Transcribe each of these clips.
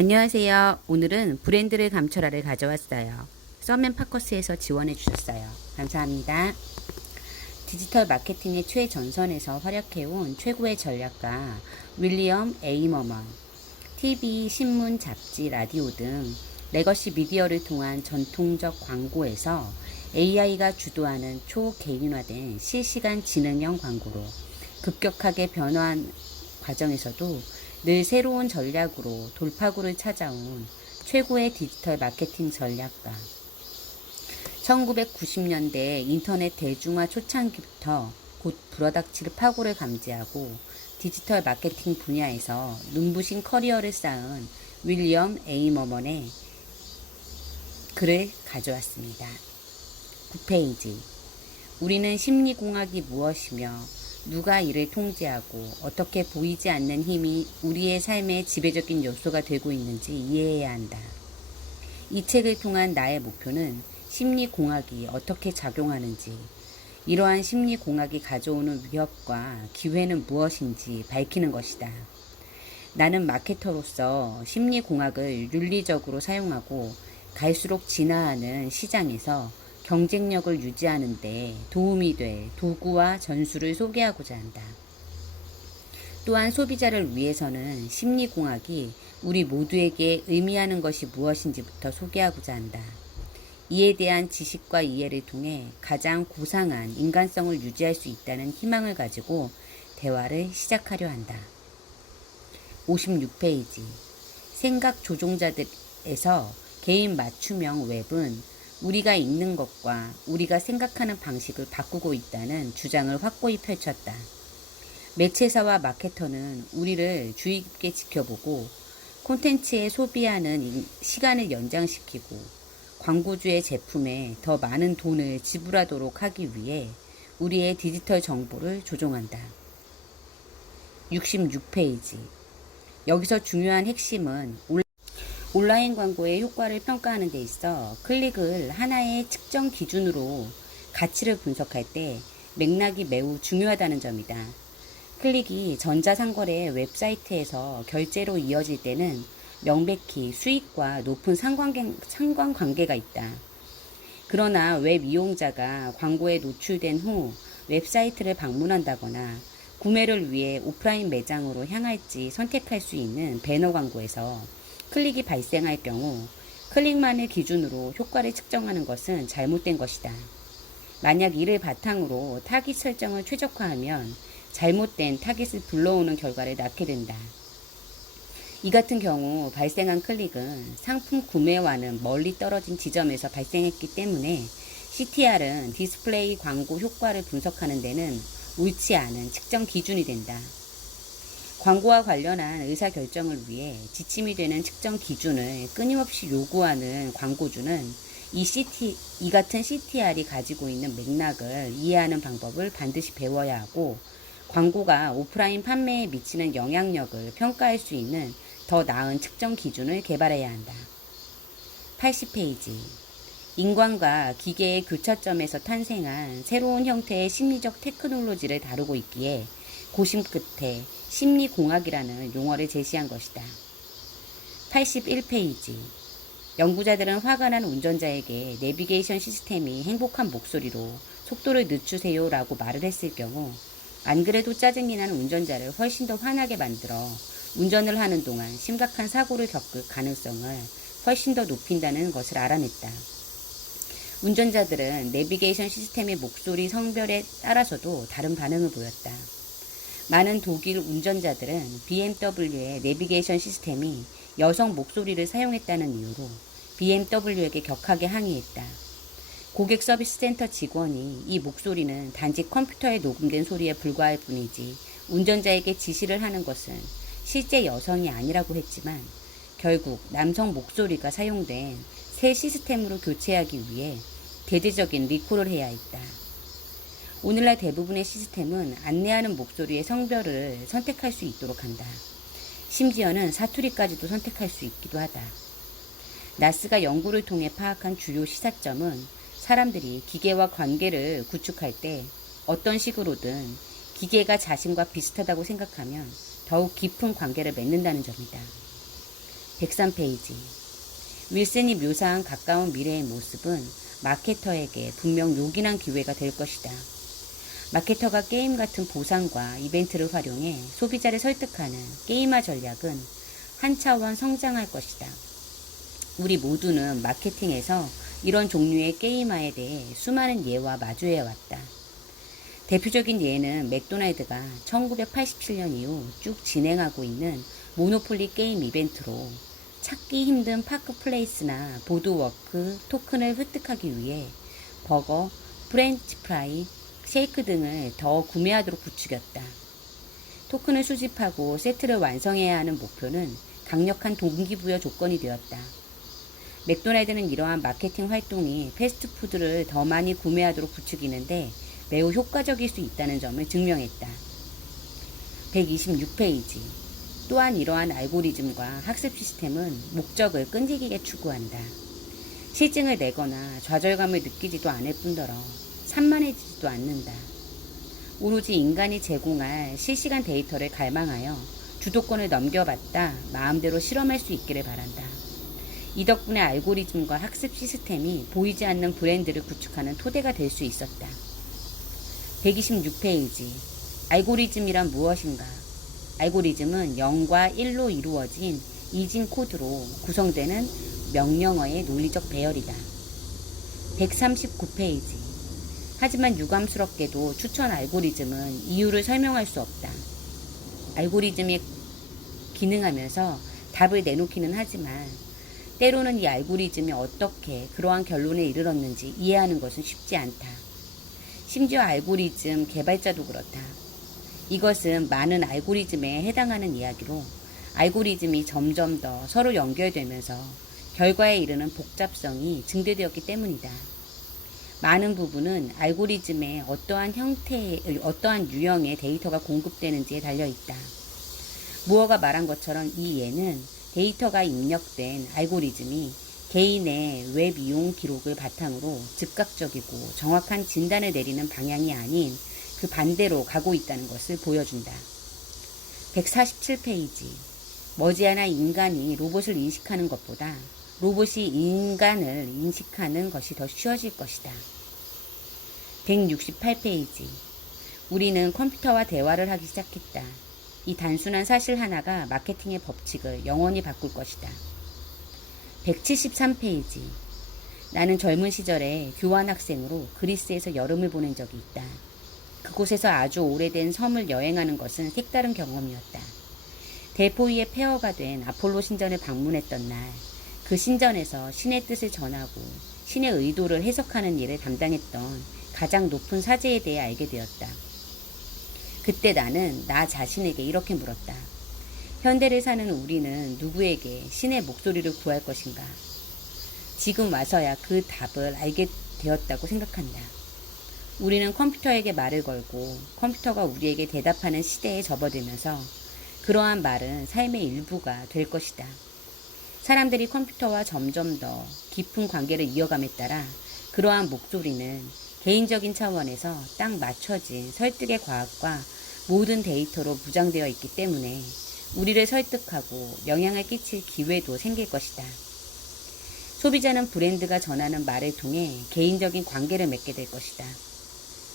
안녕하세요. 오늘은 브랜드를 감춰라를 가져왔어요. 썸앤파커스에서 지원해 주셨어요. 감사합니다. 디지털 마케팅의 최전선에서 활약해온 최고의 전략가 윌리엄 A. 머먼, TV, 신문, 잡지, 라디오 등 레거시 미디어를 통한 전통적 광고에서 AI가 주도하는 초개인화된 실시간 지능형 광고로 급격하게 변화한 과정에서도 늘 새로운 전략으로 돌파구를 찾아온 최고의 디지털 마케팅 전략가. 1990년대 인터넷 대중화 초창기부터 곧 불어닥칠 파고를 감지하고 디지털 마케팅 분야에서 눈부신 커리어를 쌓은 윌리엄 A. 머먼의 글을 가져왔습니다. 9페이지. 우리는 심리공학이 무엇이며 누가 이를 통제하고 어떻게 보이지 않는 힘이 우리의 삶의 지배적인 요소가 되고 있는지 이해해야 한다. 이 책을 통한 나의 목표는 심리공학이 어떻게 작용하는지, 이러한 심리공학이 가져오는 위협과 기회는 무엇인지 밝히는 것이다. 나는 마케터로서 심리공학을 윤리적으로 사용하고 갈수록 진화하는 시장에서 경쟁력을 유지하는 데 도움이 될 도구와 전술을 소개하고자 한다. 또한 소비자를 위해서는 심리공학이 우리 모두에게 의미하는 것이 무엇인지부터 소개하고자 한다. 이에 대한 지식과 이해를 통해 가장 고상한 인간성을 유지할 수 있다는 희망을 가지고 대화를 시작하려 한다. 56페이지. 생각 조종자들에서 개인 맞춤형 웹은 우리가 읽는 것과 우리가 생각하는 방식을 바꾸고 있다는 주장을 확고히 펼쳤다. 매체사와 마케터는 우리를 주의 깊게 지켜보고 콘텐츠에 소비하는 시간을 연장시키고 광고주의 제품에 더 많은 돈을 지불하도록 하기 위해 우리의 디지털 정보를 조종한다. 66페이지. 여기서 중요한 핵심은 온라인 광고의 효과를 평가하는 데 있어 클릭을 하나의 측정 기준으로 가치를 분석할 때 맥락이 매우 중요하다는 점이다. 클릭이 전자상거래 웹사이트에서 결제로 이어질 때는 명백히 수익과 높은 상관관계가 있다. 그러나 웹 이용자가 광고에 노출된 후 웹사이트를 방문한다거나 구매를 위해 오프라인 매장으로 향할지 선택할 수 있는 배너 광고에서 클릭이 발생할 경우 클릭만을 기준으로 효과를 측정하는 것은 잘못된 것이다. 만약 이를 바탕으로 타깃 설정을 최적화하면 잘못된 타깃을 불러오는 결과를 낳게 된다. 이 같은 경우 발생한 클릭은 상품 구매와는 멀리 떨어진 지점에서 발생했기 때문에 CTR은 디스플레이 광고 효과를 분석하는 데는 옳지 않은 측정 기준이 된다. 광고와 관련한 의사결정을 위해 지침이 되는 측정 기준을 끊임없이 요구하는 광고주는 이 같은 CTR이 가지고 있는 맥락을 이해하는 방법을 반드시 배워야 하고 광고가 오프라인 판매에 미치는 영향력을 평가할 수 있는 더 나은 측정 기준을 개발해야 한다. 80페이지. 인간과 기계의 교차점에서 탄생한 새로운 형태의 심리적 테크놀로지를 다루고 있기에 고심 끝에 심리공학이라는 용어를 제시한 것이다. 81페이지. 연구자들은 화가 난 운전자에게 내비게이션 시스템이 행복한 목소리로 속도를 늦추세요 라고 말을 했을 경우 안 그래도 짜증이 나는 운전자를 훨씬 더 화나게 만들어 운전을 하는 동안 심각한 사고를 겪을 가능성을 훨씬 더 높인다는 것을 알아냈다. 운전자들은 내비게이션 시스템의 목소리 성별에 따라서도 다른 반응을 보였다. 많은 독일 운전자들은 BMW의 내비게이션 시스템이 여성 목소리를 사용했다는 이유로 BMW에게 격하게 항의했다. 고객 서비스 센터 직원이 이 목소리는 단지 컴퓨터에 녹음된 소리에 불과할 뿐이지 운전자에게 지시를 하는 것은 실제 여성이 아니라고 했지만 결국 남성 목소리가 사용된 새 시스템으로 교체하기 위해 대대적인 리콜을 해야 했다. 오늘날 대부분의 시스템은 안내하는 목소리의 성별을 선택할 수 있도록 한다. 심지어는 사투리까지도 선택할 수 있기도 하다. 나스가 연구를 통해 파악한 주요 시사점은 사람들이 기계와 관계를 구축할 때 어떤 식으로든 기계가 자신과 비슷하다고 생각하면 더욱 깊은 관계를 맺는다는 점이다. 103페이지. 윌슨이 묘사한 가까운 미래의 모습은 마케터에게 분명 요긴한 기회가 될 것이다. 마케터가 게임 같은 보상과 이벤트를 활용해 소비자를 설득하는 게임화 전략은 한 차원 성장할 것이다. 우리 모두는 마케팅에서 이런 종류의 게임화에 대해 수많은 예와 마주해왔다. 대표적인 예는 맥도날드가 1987년 이후 쭉 진행하고 있는 모노폴리 게임 이벤트로 찾기 힘든 파크플레이스나 보드워크 토큰을 획득하기 위해 버거, 프렌치 프라이, 쉐이크 등을 더 구매하도록 부추겼다. 토큰을 수집하고 세트를 완성해야 하는 목표는 강력한 동기부여 조건이 되었다. 맥도날드는 이러한 마케팅 활동이 패스트푸드를 더 많이 구매하도록 부추기는데 매우 효과적일 수 있다는 점을 증명했다. 126페이지. 또한 이러한 알고리즘과 학습 시스템은 목적을 끈질기게 추구한다. 실증을 내거나 좌절감을 느끼지도 않을 뿐더러 산만해지지도 않는다. 오로지 인간이 제공할 실시간 데이터를 갈망하여 주도권을 넘겨받다 마음대로 실험할 수 있기를 바란다. 이 덕분에 알고리즘과 학습 시스템이 보이지 않는 브랜드를 구축하는 토대가 될 수 있었다. 126페이지. 알고리즘이란 무엇인가? 알고리즘은 0과 1로 이루어진 이진 코드로 구성되는 명령어의 논리적 배열이다. 139페이지. 하지만 유감스럽게도 추천 알고리즘은 이유를 설명할 수 없다. 알고리즘이 기능하면서 답을 내놓기는 하지만 때로는 이 알고리즘이 어떻게 그러한 결론에 이르렀는지 이해하는 것은 쉽지 않다. 심지어 알고리즘 개발자도 그렇다. 이것은 많은 알고리즘에 해당하는 이야기로 알고리즘이 점점 더 서로 연결되면서 결과에 이르는 복잡성이 증대되었기 때문이다. 많은 부분은 알고리즘에 어떠한 유형의 데이터가 공급되는지에 달려있다. 무어가 말한 것처럼 이 예는 데이터가 입력된 알고리즘이 개인의 웹 이용 기록을 바탕으로 즉각적이고 정확한 진단을 내리는 방향이 아닌 그 반대로 가고 있다는 것을 보여준다. 147페이지. 머지않아 인간이 로봇을 인식하는 것보다 로봇이 인간을 인식하는 것이 더 쉬워질 것이다. 168페이지. 우리는 컴퓨터와 대화를 하기 시작했다. 이 단순한 사실 하나가 마케팅의 법칙을 영원히 바꿀 것이다. 173페이지. 나는 젊은 시절에 교환학생으로 그리스에서 여름을 보낸 적이 있다. 그곳에서 아주 오래된 섬을 여행하는 것은 색다른 경험이었다. 델포이의 폐허가 된 아폴로 신전을 방문했던 날, 그 신전에서 신의 뜻을 전하고 신의 의도를 해석하는 일을 담당했던 가장 높은 사제에 대해 알게 되었다. 그때 나는 나 자신에게 이렇게 물었다. 현대를 사는 우리는 누구에게 신의 목소리를 구할 것인가? 지금 와서야 그 답을 알게 되었다고 생각한다. 우리는 컴퓨터에게 말을 걸고 컴퓨터가 우리에게 대답하는 시대에 접어들면서 그러한 말은 삶의 일부가 될 것이다. 사람들이 컴퓨터와 점점 더 깊은 관계를 이어감에 따라 그러한 목소리는 개인적인 차원에서 딱 맞춰진 설득의 과학과 모든 데이터로 무장되어 있기 때문에 우리를 설득하고 영향을 끼칠 기회도 생길 것이다. 소비자는 브랜드가 전하는 말을 통해 개인적인 관계를 맺게 될 것이다.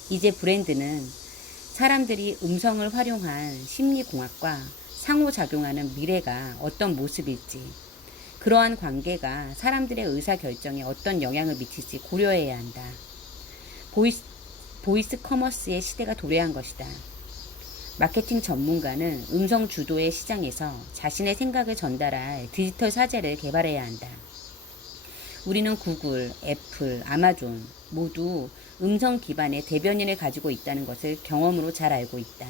이제 브랜드는 사람들이 음성을 활용한 심리공학과 상호작용하는 미래가 어떤 모습일지, 그러한 관계가 사람들의 의사결정에 어떤 영향을 미칠지 고려해야 한다. 보이스 커머스의 시대가 도래한 것이다. 마케팅 전문가는 음성 주도의 시장에서 자신의 생각을 전달할 디지털 사제를 개발해야 한다. 우리는 구글, 애플, 아마존 모두 음성 기반의 대변인을 가지고 있다는 것을 경험으로 잘 알고 있다.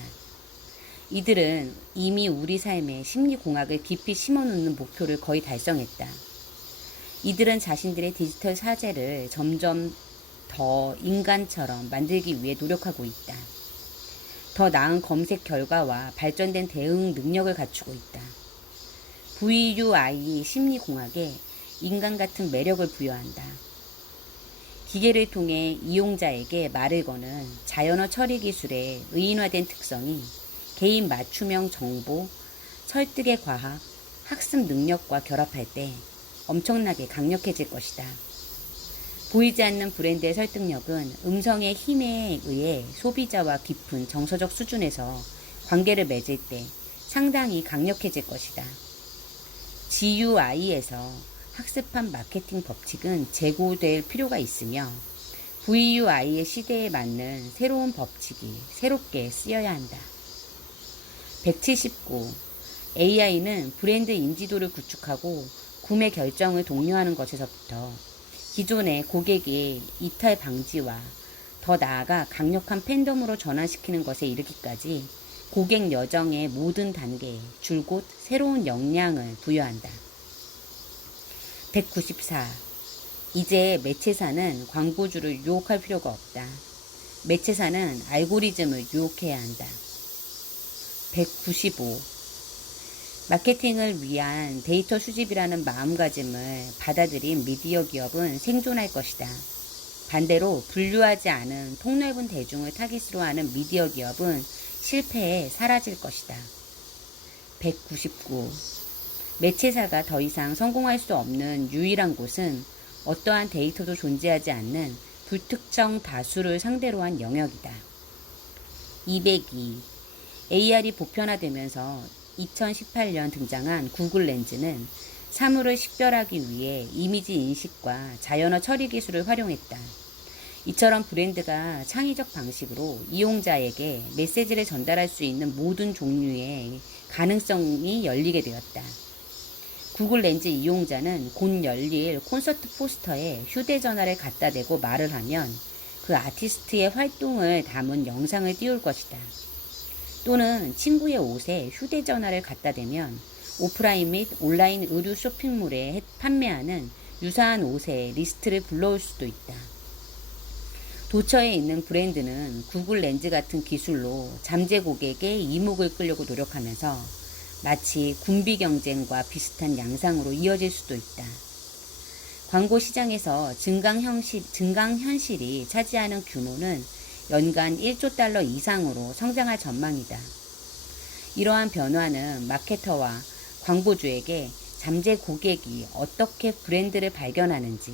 이들은 이미 우리 삶에 심리공학을 깊이 심어놓는 목표를 거의 달성했다. 이들은 자신들의 디지털 사제를 점점 더 인간처럼 만들기 위해 노력하고 있다. 더 나은 검색 결과와 발전된 대응 능력을 갖추고 있다. VUI 심리공학에 인간 같은 매력을 부여한다. 기계를 통해 이용자에게 말을 거는 자연어 처리 기술의 의인화된 특성이 개인 맞춤형 정보, 설득의 과학, 학습 능력과 결합할 때 엄청나게 강력해질 것이다. 보이지 않는 브랜드의 설득력은 음성의 힘에 의해 소비자와 깊은 정서적 수준에서 관계를 맺을 때 상당히 강력해질 것이다. GUI에서 학습한 마케팅 법칙은 재고될 필요가 있으며 VUI의 시대에 맞는 새로운 법칙이 새롭게 쓰여야 한다. 179. AI는 브랜드 인지도를 구축하고 구매 결정을 독려하는 것에서부터 기존의 고객의 이탈 방지와 더 나아가 강력한 팬덤으로 전환시키는 것에 이르기까지 고객 여정의 모든 단계에 줄곧 새로운 역량을 부여한다. 194. 이제 매체사는 광고주를 유혹할 필요가 없다. 매체사는 알고리즘을 유혹해야 한다. 195. 마케팅을 위한 데이터 수집이라는 마음가짐을 받아들인 미디어 기업은 생존할 것이다. 반대로 분류하지 않은 폭넓은 대중을 타깃으로 하는 미디어 기업은 실패해 사라질 것이다. 199. 매체사가 더 이상 성공할 수 없는 유일한 곳은 어떠한 데이터도 존재하지 않는 불특정 다수를 상대로 한 영역이다. 202. AR이 보편화되면서 2018년 등장한 구글 렌즈는 사물을 식별하기 위해 이미지 인식과 자연어 처리 기술을 활용했다. 이처럼 브랜드가 창의적 방식으로 이용자에게 메시지를 전달할 수 있는 모든 종류의 가능성이 열리게 되었다. 구글 렌즈 이용자는 곧 열릴 콘서트 포스터에 휴대전화를 갖다 대고 말을 하면 그 아티스트의 활동을 담은 영상을 띄울 것이다. 또는 친구의 옷에 휴대전화를 갖다 대면 오프라인 및 온라인 의류 쇼핑몰에 판매하는 유사한 옷의 리스트를 불러올 수도 있다. 도처에 있는 브랜드는 구글 렌즈 같은 기술로 잠재 고객의 이목을 끌려고 노력하면서 마치 군비 경쟁과 비슷한 양상으로 이어질 수도 있다. 광고 시장에서 증강현실이 차지하는 규모는 연간 1조 달러 이상으로 성장할 전망이다. 이러한 변화는 마케터와 광고주에게 잠재 고객이 어떻게 브랜드를 발견하는지,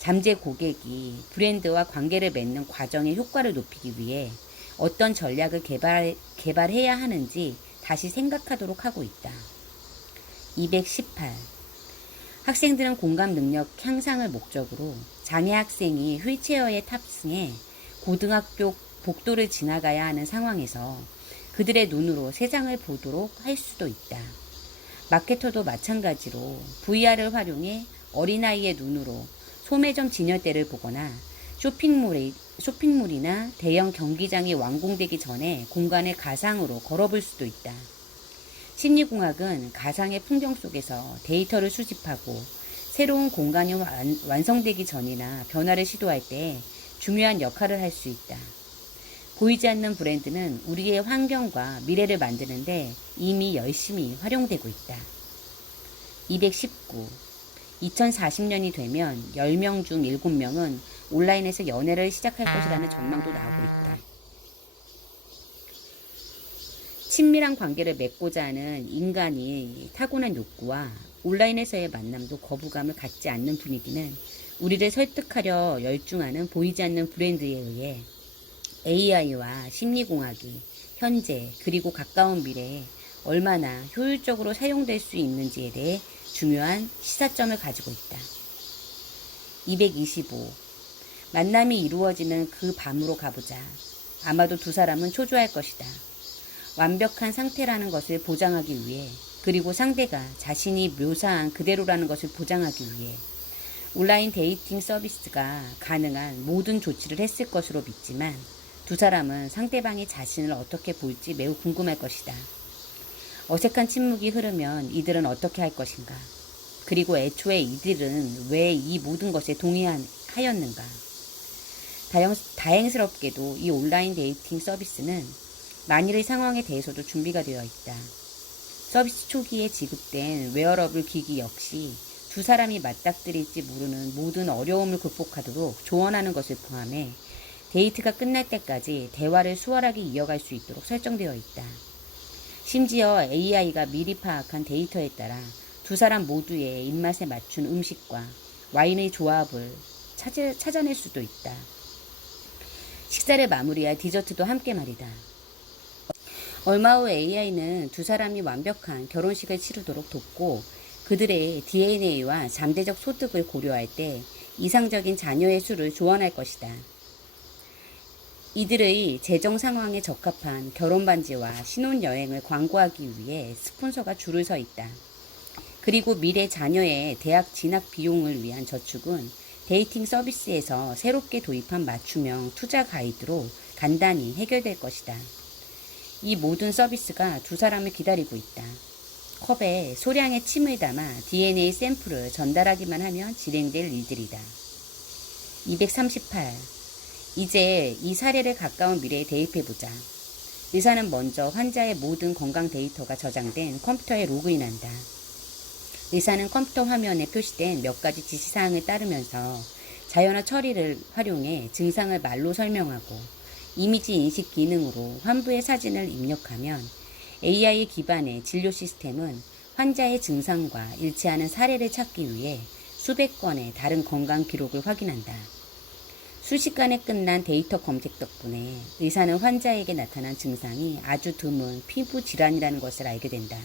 잠재 고객이 브랜드와 관계를 맺는 과정의 효과를 높이기 위해 어떤 전략을 개발해야 하는지 다시 생각하도록 하고 있다. 218. 학생들은 공감 능력 향상을 목적으로 장애 학생이 휠체어에 탑승해 고등학교 복도를 지나가야 하는 상황에서 그들의 눈으로 세상을 보도록 할 수도 있다. 마케터도 마찬가지로 VR을 활용해 어린아이의 눈으로 소매점 진열대를 보거나 쇼핑몰이나 대형 경기장이 완공되기 전에 공간을 가상으로 걸어볼 수도 있다. 심리공학은 가상의 풍경 속에서 데이터를 수집하고 새로운 공간이 완성되기 전이나 변화를 시도할 때 중요한 역할을 할 수 있다. 보이지 않는 브랜드는 우리의 환경과 미래를 만드는데 이미 열심히 활용되고 있다. 219. 2040년이 되면 10명 중 7명은 온라인에서 연애를 시작할 것이라는 전망도 나오고 있다. 친밀한 관계를 맺고자 하는 인간이 타고난 욕구와 온라인에서의 만남도 거부감을 갖지 않는 분위기는 우리를 설득하려 열중하는 보이지 않는 브랜드에 의해 AI와 심리공학이 현재 그리고 가까운 미래에 얼마나 효율적으로 사용될 수 있는지에 대해 중요한 시사점을 가지고 있다. 225. 만남이 이루어지는 그 밤으로 가보자. 아마도 두 사람은 초조할 것이다. 완벽한 상태라는 것을 보장하기 위해, 그리고 상대가 자신이 묘사한 그대로라는 것을 보장하기 위해 온라인 데이팅 서비스가 가능한 모든 조치를 했을 것으로 믿지만 두 사람은 상대방이 자신을 어떻게 볼지 매우 궁금할 것이다. 어색한 침묵이 흐르면 이들은 어떻게 할 것인가? 그리고 애초에 이들은 왜 이 모든 것에 동의하였는가? 다행스럽게도 이 온라인 데이팅 서비스는 만일의 상황에 대해서도 준비가 되어 있다. 서비스 초기에 지급된 웨어러블 기기 역시 두 사람이 맞닥뜨릴지 모르는 모든 어려움을 극복하도록 조언하는 것을 포함해 데이트가 끝날 때까지 대화를 수월하게 이어갈 수 있도록 설정되어 있다. 심지어 AI가 미리 파악한 데이터에 따라 두 사람 모두의 입맛에 맞춘 음식과 와인의 조합을 찾아낼 수도 있다. 식사를 마무리할 디저트도 함께 말이다. 얼마 후 AI는 두 사람이 완벽한 결혼식을 치르도록 돕고 그들의 DNA와 잠재적 소득을 고려할 때 이상적인 자녀의 수를 조언할 것이다. 이들의 재정 상황에 적합한 결혼 반지와 신혼여행을 광고하기 위해 스폰서가 줄을 서 있다. 그리고 미래 자녀의 대학 진학 비용을 위한 저축은 데이팅 서비스에서 새롭게 도입한 맞춤형 투자 가이드로 간단히 해결될 것이다. 이 모든 서비스가 두 사람을 기다리고 있다. 컵에 소량의 침을 담아 DNA 샘플을 전달하기만 하면 진행될 일들이다. 238. 이제 이 사례를 가까운 미래에 대입해보자. 의사는 먼저 환자의 모든 건강 데이터가 저장된 컴퓨터에 로그인한다. 의사는 컴퓨터 화면에 표시된 몇 가지 지시사항을 따르면서 자연어 처리를 활용해 증상을 말로 설명하고 이미지 인식 기능으로 환부의 사진을 입력하면 AI 기반의 진료 시스템은 환자의 증상과 일치하는 사례를 찾기 위해 수백 건의 다른 건강 기록을 확인한다. 순식간에 끝난 데이터 검색 덕분에 의사는 환자에게 나타난 증상이 아주 드문 피부 질환이라는 것을 알게 된다.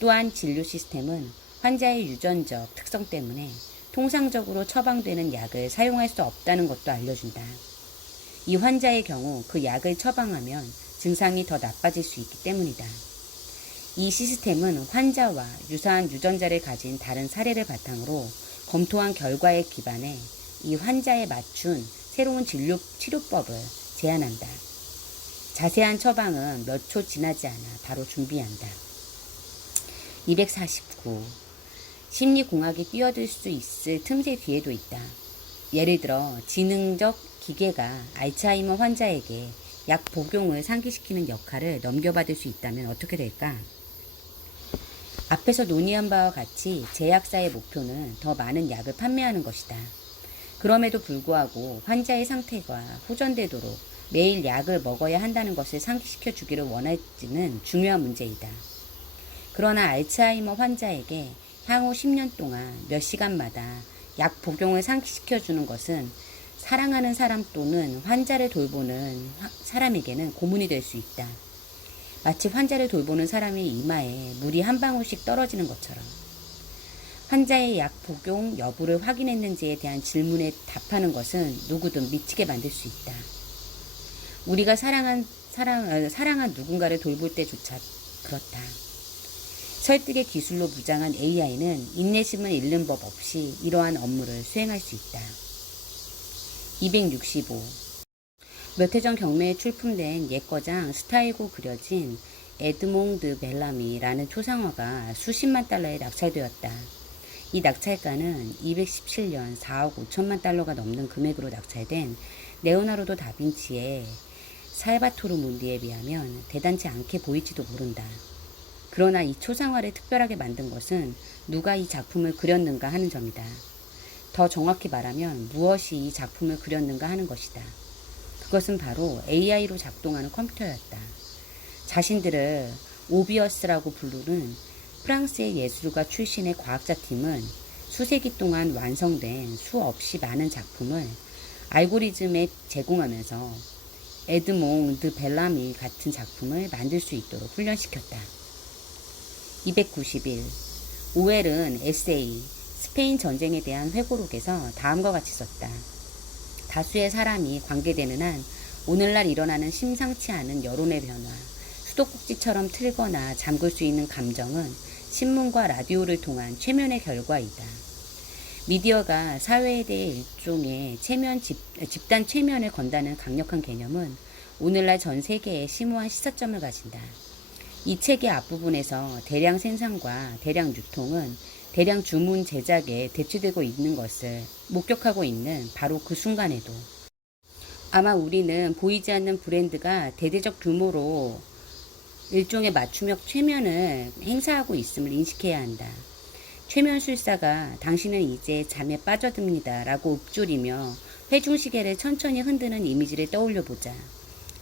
또한 진료 시스템은 환자의 유전적 특성 때문에 통상적으로 처방되는 약을 사용할 수 없다는 것도 알려준다. 이 환자의 경우 그 약을 처방하면 증상이 더 나빠질 수 있기 때문이다. 이 시스템은 환자와 유사한 유전자를 가진 다른 사례를 바탕으로 검토한 결과에 기반해 이 환자에 맞춘 새로운 치료법을 제안한다. 자세한 처방은 몇 초 지나지 않아 바로 준비한다. 249. 심리공학이 뛰어들 수 있을 틈새 뒤에도 있다. 예를 들어 지능적 기계가 알츠하이머 환자에게 약 복용을 상기시키는 역할을 넘겨받을 수 있다면 어떻게 될까? 앞에서 논의한 바와 같이 제약사의 목표는 더 많은 약을 판매하는 것이다. 그럼에도 불구하고 환자의 상태가 호전되도록 매일 약을 먹어야 한다는 것을 상기시켜 주기를 원할지는 중요한 문제이다. 그러나 알츠하이머 환자에게 향후 10년 동안 몇 시간마다 약 복용을 상기시켜 주는 것은 사랑하는 사람 또는 환자를 돌보는 사람에게는 고문이 될 수 있다. 마치 환자를 돌보는 사람의 이마에 물이 한 방울씩 떨어지는 것처럼. 환자의 약 복용 여부를 확인했는지에 대한 질문에 답하는 것은 누구든 미치게 만들 수 있다. 우리가 사랑한 누군가를 돌볼 때조차 그렇다. 설득의 기술로 무장한 AI는 인내심을 잃는 법 없이 이러한 업무를 수행할 수 있다. 265. 몇 해 전 경매에 출품된 옛거장 스타일고 그려진 에드몽드 벨라미라는 초상화가 수십만 달러에 낙찰되었다. 이 낙찰가는 217년 4억 5천만 달러가 넘는 금액으로 낙찰된 레오나르도 다빈치의 살바토르 문디에 비하면 대단치 않게 보일지도 모른다. 그러나 이 초상화를 특별하게 만든 것은 누가 이 작품을 그렸는가 하는 점이다. 더 정확히 말하면 무엇이 이 작품을 그렸는가 하는 것이다. 그것은 바로 AI로 작동하는 컴퓨터였다. 자신들을 오비어스라고 부르는 프랑스의 예술가 출신의 과학자팀은 수세기 동안 완성된 수없이 많은 작품을 알고리즘에 제공하면서 에드몽드 벨라미 같은 작품을 만들 수 있도록 훈련시켰다. 291. 오웰은 에세이 스페인 전쟁에 대한 회고록에서 다음과 같이 썼다. 다수의 사람이 관계되는 한 오늘날 일어나는 심상치 않은 여론의 변화, 수도꼭지처럼 틀거나 잠글 수 있는 감정은 신문과 라디오를 통한 최면의 결과이다. 미디어가 사회에 대해 일종의 집단 최면을 건다는 강력한 개념은 오늘날 전 세계에 심오한 시사점을 가진다. 이 책의 앞부분에서 대량 생산과 대량 유통은 대량 주문 제작에 대치되고 있는 것을 목격하고 있는 바로 그 순간에도 아마 우리는 보이지 않는 브랜드가 대대적 규모로 일종의 맞춤형 최면을 행사하고 있음을 인식해야 한다. 최면술사가 당신은 이제 잠에 빠져듭니다 라고 읊조리며 회중시계를 천천히 흔드는 이미지를 떠올려보자.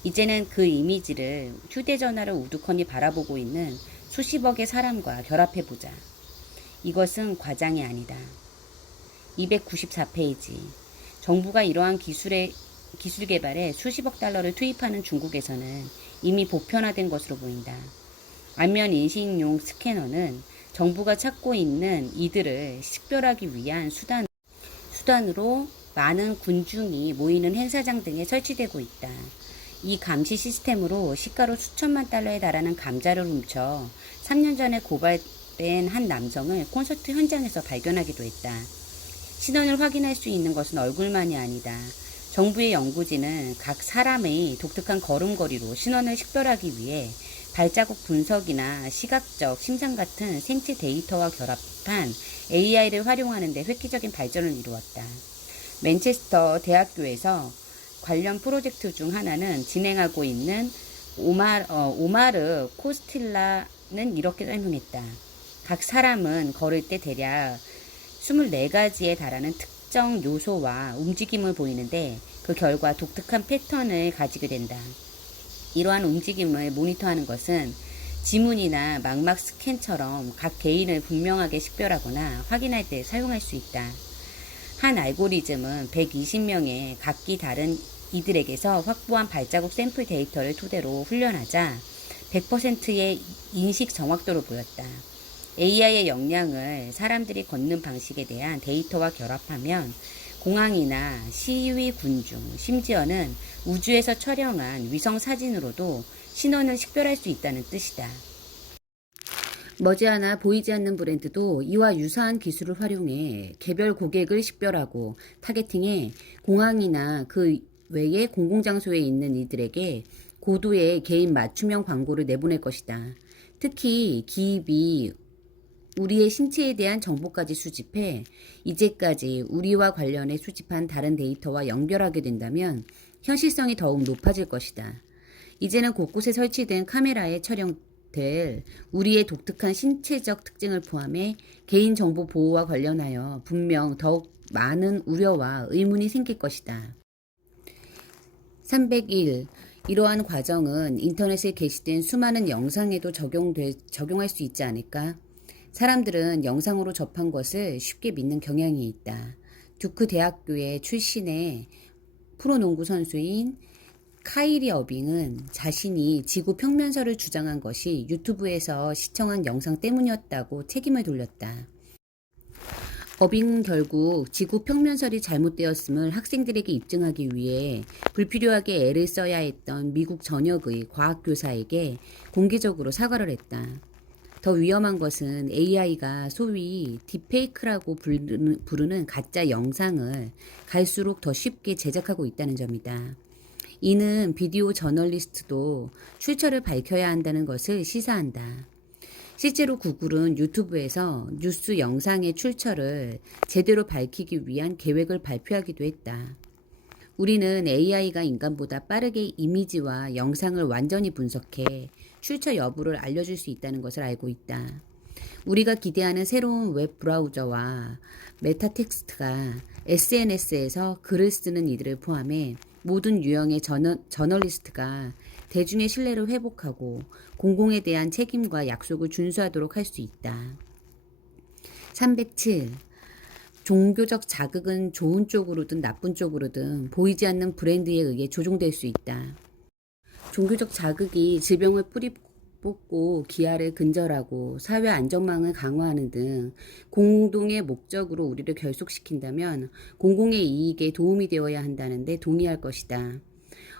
이제는 그 이미지를 휴대전화를 우두커니 바라보고 있는 수십억의 사람과 결합해보자. 이것은 과장이 아니다. 294페이지. 정부가 이러한 기술 개발에 수십억 달러를 투입하는 중국에서는 이미 보편화된 것으로 보인다. 안면 인식용 스캐너는 정부가 찾고 있는 이들을 식별하기 위한 수단으로 많은 군중이 모이는 행사장 등에 설치되고 있다. 이 감시 시스템으로 시가로 수천만 달러에 달하는 감자를 훔쳐 3년 전에 고발된 한 남성을 콘서트 현장에서 발견하기도 했다. 신원을 확인할 수 있는 것은 얼굴만이 아니다. 정부의 연구진은 각 사람의 독특한 걸음걸이로 신원을 식별하기 위해 발자국 분석이나 시각적 심상 같은 생체 데이터와 결합한 AI를 활용하는 데 획기적인 발전을 이루었다. 맨체스터 대학교에서 관련 프로젝트 중 하나는 진행하고 있는 오마르 코스틸라는 이렇게 설명했다. 각 사람은 걸을 때 대략 24가지에 달하는 특정 요소와 움직임을 보이는데 그 결과 독특한 패턴을 가지게 된다. 이러한 움직임을 모니터하는 것은 지문이나 망막 스캔처럼 각 개인을 분명하게 식별하거나 확인할 때 사용할 수 있다. 한 알고리즘은 120명의 각기 다른 이들에게서 확보한 발자국 샘플 데이터를 토대로 훈련하자 100%의 인식 정확도를 보였다. AI의 역량을 사람들이 걷는 방식에 대한 데이터와 결합하면 공항이나 시위 군중, 심지어는 우주에서 촬영한 위성 사진으로도 신원을 식별할 수 있다는 뜻이다. 머지않아 보이지 않는 브랜드도 이와 유사한 기술을 활용해 개별 고객을 식별하고 타겟팅해 공항이나 그 외의 공공장소에 있는 이들에게 고도의 개인 맞춤형 광고를 내보낼 것이다. 특히 기입이 우리의 신체에 대한 정보까지 수집해 이제까지 우리와 관련해 수집한 다른 데이터와 연결하게 된다면 현실성이 더욱 높아질 것이다. 이제는 곳곳에 설치된 카메라에 촬영될 우리의 독특한 신체적 특징을 포함해 개인정보 보호와 관련하여 분명 더욱 많은 우려와 의문이 생길 것이다. 301. 이러한 과정은 인터넷에 게시된 수많은 영상에도 적용할 수 있지 않을까? 사람들은 영상으로 접한 것을 쉽게 믿는 경향이 있다. 듀크 대학교의 출신의 프로농구 선수인 카이리 어빙은 자신이 지구 평면설을 주장한 것이 유튜브에서 시청한 영상 때문이었다고 책임을 돌렸다. 어빙은 결국 지구 평면설이 잘못되었음을 학생들에게 입증하기 위해 불필요하게 애를 써야 했던 미국 전역의 과학교사에게 공개적으로 사과를 했다. 더 위험한 것은 AI가 소위 딥페이크라고 부르는 가짜 영상을 갈수록 더 쉽게 제작하고 있다는 점이다. 이는 비디오 저널리스트도 출처를 밝혀야 한다는 것을 시사한다. 실제로 구글은 유튜브에서 뉴스 영상의 출처를 제대로 밝히기 위한 계획을 발표하기도 했다. 우리는 AI가 인간보다 빠르게 이미지와 영상을 완전히 분석해 출처 여부를 알려줄 수 있다는 것을 알고 있다. 우리가 기대하는 새로운 웹 브라우저와 메타텍스트가 SNS에서 글을 쓰는 이들을 포함해 모든 유형의 저널리스트가 대중의 신뢰를 회복하고 공공에 대한 책임과 약속을 준수하도록 할 수 있다. 307. 종교적 자극은 좋은 쪽으로든 나쁜 쪽으로든 보이지 않는 브랜드에 의해 조종될 수 있다. 종교적 자극이 질병을 뿌리 뽑고 기아를 근절하고 사회 안전망을 강화하는 등 공동의 목적으로 우리를 결속시킨다면 공공의 이익에 도움이 되어야 한다는데 동의할 것이다.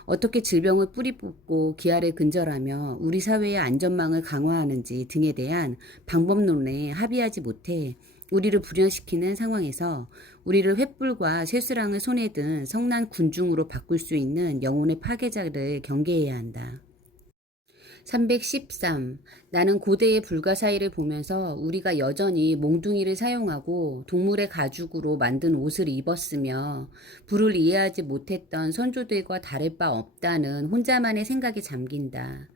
어떻게 질병을 뿌리 뽑고 기아를 근절하며 우리 사회의 안전망을 강화하는지 등에 대한 방법론에 합의하지 못해 우리를 불연시키는 상황에서 우리를 횃불과 쇠수랑을 손에 든 성난 군중으로 바꿀 수 있는 영혼의 파괴자를 경계해야 한다. 313. 나는 고대의 불가사의를 보면서 우리가 여전히 몽둥이를 사용하고 동물의 가죽으로 만든 옷을 입었으며 불을 이해하지 못했던 선조들과 다를 바 없다는 혼자만의 생각에 잠긴다.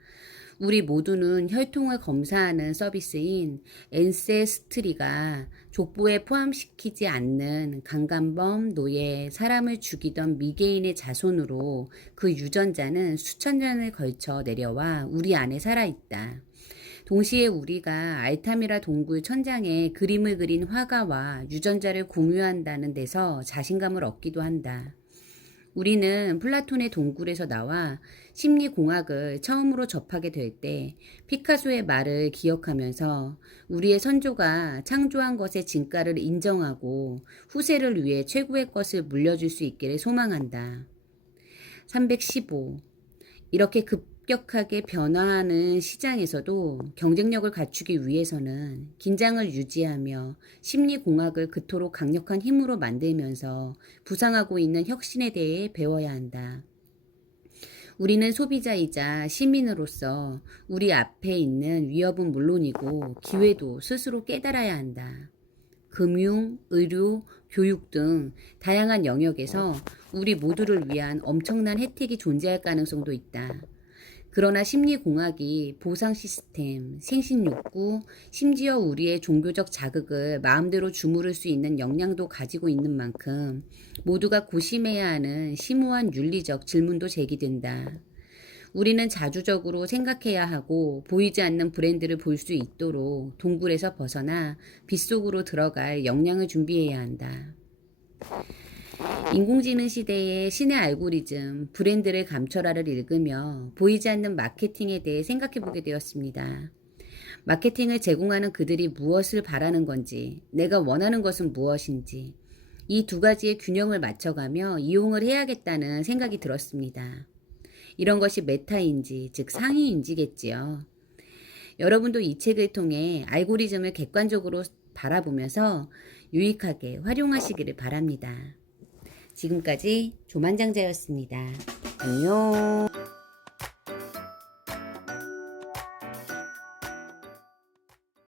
우리 모두는 혈통을 검사하는 서비스인 앤세스트리가 족보에 포함시키지 않는 강간범, 노예, 사람을 죽이던 미개인의 자손으로 그 유전자는 수천 년을 걸쳐 내려와 우리 안에 살아있다. 동시에 우리가 알타미라 동굴 천장에 그림을 그린 화가와 유전자를 공유한다는 데서 자신감을 얻기도 한다. 우리는 플라톤의 동굴에서 나와 심리공학을 처음으로 접하게 될 때 피카소의 말을 기억하면서 우리의 선조가 창조한 것의 진가를 인정하고 후세를 위해 최고의 것을 물려줄 수 있기를 소망한다. 315. 이렇게 급격하게 변화하는 시장에서도 경쟁력을 갖추기 위해서는 긴장을 유지하며 심리공학을 그토록 강력한 힘으로 만들면서 부상하고 있는 혁신에 대해 배워야 한다. 우리는 소비자이자 시민으로서 우리 앞에 있는 위협은 물론이고 기회도 스스로 깨달아야 한다. 금융, 의료, 교육 등 다양한 영역에서 우리 모두를 위한 엄청난 혜택이 존재할 가능성도 있다. 그러나 심리공학이 보상 시스템, 생신욕구, 심지어 우리의 종교적 자극을 마음대로 주무를 수 있는 역량도 가지고 있는 만큼 모두가 고심해야 하는 심오한 윤리적 질문도 제기된다. 우리는 자주적으로 생각해야 하고 보이지 않는 브랜드를 볼 수 있도록 동굴에서 벗어나 빛속으로 들어갈 역량을 준비해야 한다. 인공지능 시대의 신의 알고리즘, 브랜드를 감춰라를 읽으며 보이지 않는 마케팅에 대해 생각해보게 되었습니다. 마케팅을 제공하는 그들이 무엇을 바라는 건지, 내가 원하는 것은 무엇인지, 이 두 가지의 균형을 맞춰가며 이용을 해야겠다는 생각이 들었습니다. 이런 것이 메타인지, 즉 상위인지겠지요. 여러분도 이 책을 통해 알고리즘을 객관적으로 바라보면서 유익하게 활용하시기를 바랍니다. 지금까지 조만장자였습니다. 안녕.